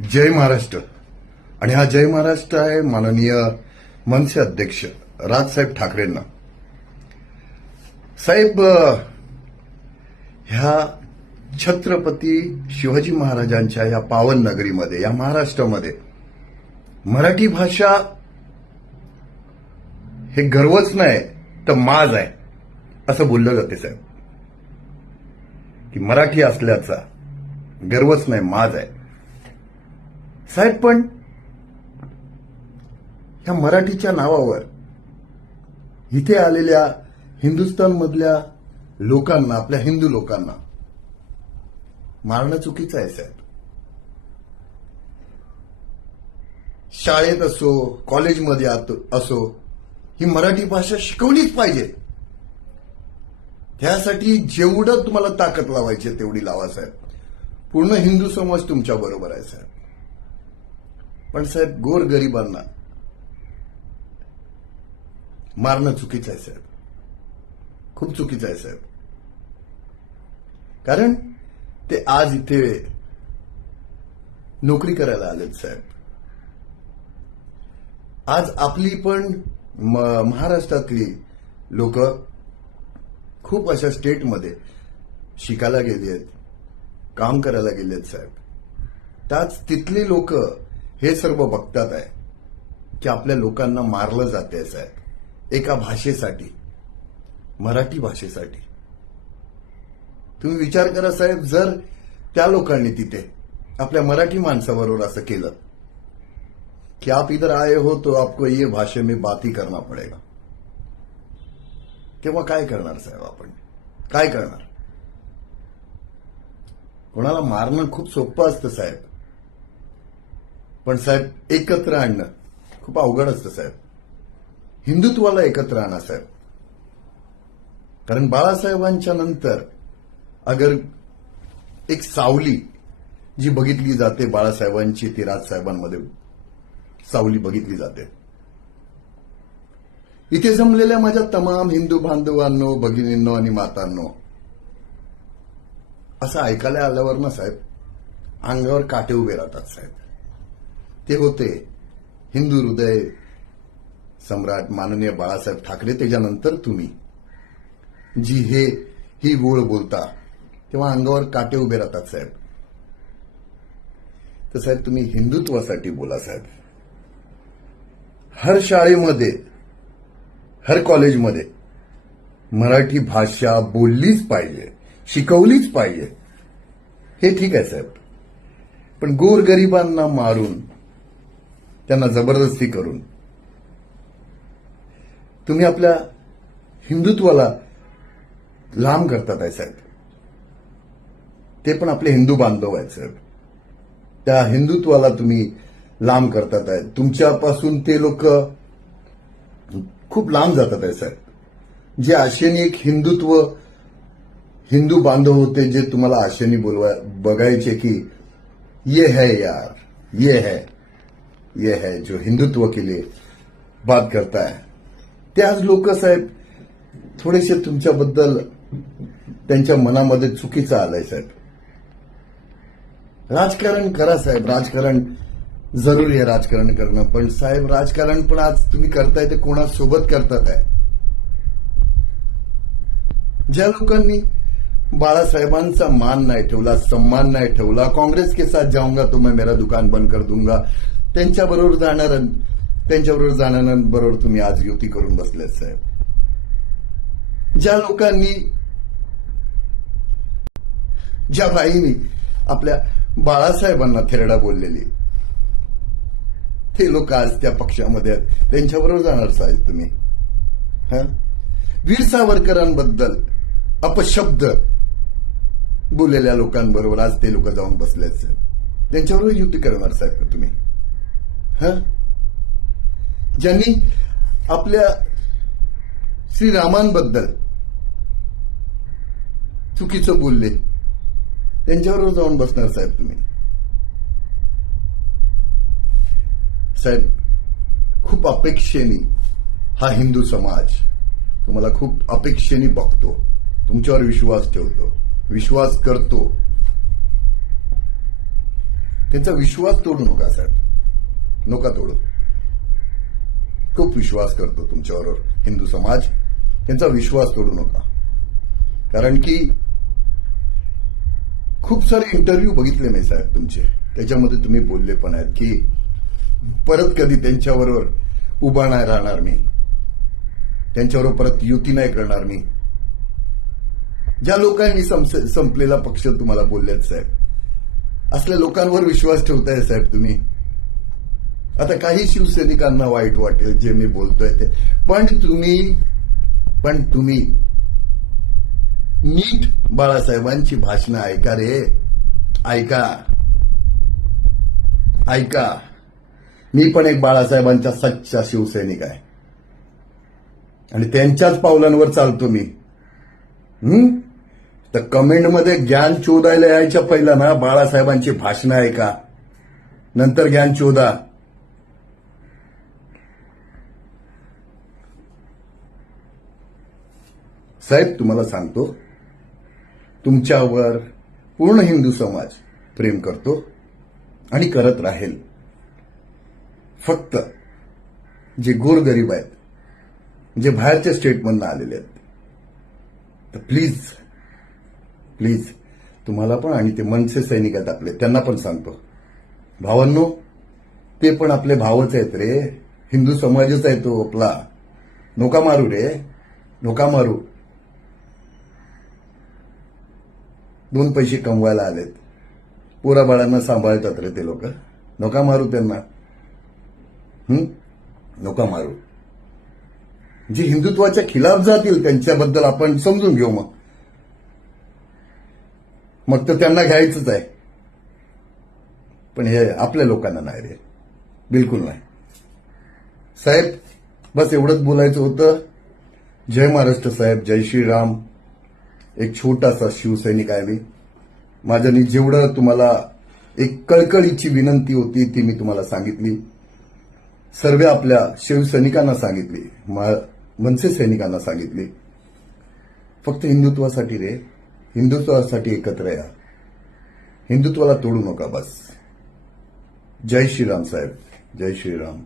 जय महाराष्ट्र. आणि हा जय महाराष्ट्र आहे माननीय मनसे अध्यक्ष राजसाहेब ठाकरेंना. साहेब, ह्या छत्रपती शिवाजी महाराजांच्या या पावन नगरीमध्ये, या महाराष्ट्रामध्ये मराठी भाषा हे गर्वच नाही तर माज आहे असं बोललं जाते साहेब. की मराठी असल्याचा गर्वच नाही, माज आहे साहेब. पण ह्या मराठीच्या नावावर इथे आलेल्या हिंदुस्थानमधल्या लोकांना, आपल्या हिंदू लोकांना मारणं चुकीचं आहे साहेब. शाळेत असो, कॉलेजमध्ये असो, ही मराठी भाषा शिकवलीच पाहिजे. त्यासाठी जेवढं तुम्हाला ताकद लावायची तेवढी लावा साहेब. पूर्ण हिंदू समाज तुमच्या बरोबर आहे साहेब. पण साहेब, गोरगरिबांना मारणं चुकीचं आहे साहेब, खूप चुकीचं आहे साहेब. कारण ते आज इथे नोकरी करायला आलेत साहेब. आज आपली पण महाराष्ट्रातली लोक खूप अशा स्टेटमध्ये शिकायला गेली आहेत, काम करायला गेले आहेत साहेब. त्याच तिथली लोक हे सर्व बघतात आहे की आपल्या लोकांना मारलं जाते साहेब एका भाषेसाठी, मराठी भाषेसाठी. तुम्ही विचार करा साहेब, जर त्या लोकांनी तिथे आपल्या मराठी माणसाबरोबर असं केलं कि आप इधर आए हो तो आपको ये भाषा में बात ही करना पड़ेगा, तेव्हा काय करणार साहेब? आपण काय करणार? कोणाला मारणं खूप सोपं असतं साहेब, पण साहेब एकत्र आणणं खूप अवघड असतं साहेब. हिंदुत्वाला एकत्र आणा साहेब. कारण बाळासाहेबांच्या नंतर अगर एक सावली जी बघितली जाते बाळासाहेबांची, ती राजसाहेबांमध्ये सावली बघितली जाते. इथे जमलेल्या माझ्या तमाम हिंदू बांधवांनो, भगिनींनो आणि मातांनो, असं ऐकायला आल्यावर ना साहेब अंगावर काटे उभे राहतात साहेब. ते होते हिंदू हृदय सम्राट माननीय बाळासाहेब ठाकरे. त्याच्यानंतर तुम्ही जी ही गोळ बोलता तेव्हा अंगावर काटे उभे राहतात साहेब. तर साहेब, तुम्ही हिंदुत्वासाठी बोला साहेब. हर शाळेमध्ये, हर कॉलेजमध्ये मराठी भाषा बोललीच पाहिजे, शिकवलीच पाहिजे. हे ठीक आहे साहेब, पण गोरगरिबांना मारून, त्यांना जबरदस्ती करून तुम्ही आपल्या हिंदुत्वाला लांब करतात आहे साहेब. ते पण आपले हिंदू बांधव आहेत साहेब. त्या हिंदुत्वाला तुम्ही लांब करतात आहे. तुमच्यापासून ते लोक खूप लांब जातात आहे साहेब. जे आशेने एक हिंदू बांधव होते, जे तुम्हाला आशेने बघायचे की ये है यार, ये है जो हिंदुत्व के लिए बात करता है, ते आज लोक साहेब थोडेसे तुमच्याबद्दल त्यांच्या मनामध्ये चुकीचं आलंय साहेब. राजकारण करा साहेब, राजकारण जरुरी आहे राजकारण करणं. पण साहेब, राजकारण पण आज तुम्ही करताय ते कोणासोबत करतात आहे? ज्या लोकांनी बाळासाहेबांचा मान नाही ठेवला, सम्मान नाही ठेवला, काँग्रेस के साथ जाऊंगा तो मैं मेरा दुकान बंद कर दूंगा, त्यांच्याबरोबर जाणाऱ्यांबरोबर तुम्ही आज युती करून बसलेत साहेब. ज्या लोकांनी, ज्या बाईंनी आपल्या बाळासाहेबांना थेरडा बोललेली, ते लोक आज त्या पक्षामध्ये आहेत, त्यांच्याबरोबर जाणार साहेब तुम्ही. वीर सावरकरांबद्दल अपशब्द बोललेल्या लोकांबरोबर आज ते लोक जाऊन बसलेत साहेब. त्यांच्याबरोबर युती करणार साहेब का तुम्ही? ज्यांनी आपल्या श्रीरामांबद्दल चुकीचं बोलले, त्यांच्याबरोबर जाऊन बसणार साहेब तुम्ही? साहेब, खूप अपेक्षेने हा हिंदू समाज तुम्हाला खूप अपेक्षेने बघतो, तुमच्यावर विश्वास ठेवतो, विश्वास करतो. त्यांचा विश्वास तोडू नका साहेब, नका तोडू. खूप विश्वास करतो तुमच्यावर हिंदू समाज, त्यांचा विश्वास तोडू नका. कारण की खूप सारे इंटरव्ह्यू बघितले मी साहेब तुमचे, त्याच्यामध्ये तुम्ही बोलले पण आहेत की परत कधी त्यांच्याबरोबर उभा नाही राहणार मी, त्यांच्याबरोबर परत युती नाही करणार मी. ज्या लोकांनी संपलेला पक्ष तुम्हाला बोललेत साहेब, असल्या लोकांवर विश्वास ठेवताय साहेब तुम्ही. आता काही शिवसैनिकांना वाईट वाटेल जे मी बोलतोय ते, पण तुम्ही नीट बाळासाहेबांची भाषणं ऐका रे, ऐका. मी पण एक बाळासाहेबांचा सच्चा शिवसैनिक आहे आणि त्यांच्याच पावलांवर चालतो मी. तर कमेंटमध्ये ज्ञान चोदायला यायच्या पहिला ना बाळासाहेबांची भाषणं ऐका, नंतर ज्ञान चोदा. साहेब तुम्हाला सांगतो, तुमच्यावर पूर्ण हिंदू समाज प्रेम करतो आणि करत राहील. फक्त जे गोरगरीब आहेत, जे बाहेरच्या स्टेटमधून आलेले आहेत, तर प्लीज तुम्हाला पण, आणि ते मनसे सैनिक आहेत आपले, त्यांना पण सांगतो, भावांनो, ते पण आपले भावच आहेत रे, हिंदू समाजच आहे तो आपला. नोका मारू रे, नोका मारू. 2 पैसे कमवायला आलेत, पोराबाळांना सांभाळतात रे ते लोक. नोका मारू त्यांना, नोका मारू. जे हिंदुत्वाच्या खिलाफ जातील त्यांच्याबद्दल आपण समजून घेऊ, मग तर त्यांना घ्यायचंच आहे. पण हे आपल्या लोकांना नाही रे, बिलकुल नाही. साहेब बस एवढंच बोलायचं होतं. जय महाराष्ट्र साहेब, जय श्रीराम. एक छोटासा शिवसैनिक आहे मी. माझ्यानी जेवढं तुम्हाला एक कळकळीची विनंती होती ती मी तुम्हाला सांगितली. सर्व आपल्या शिवसैनिकांना सांगितली, मनसे सैनिकांना सांगितली. फक्त हिंदुत्वासाठी रे, हिंदुत्वासाठी एकत्र या, हिंदुत्वाला तोडू नका बस. जय श्रीराम साहेब, जय श्रीराम.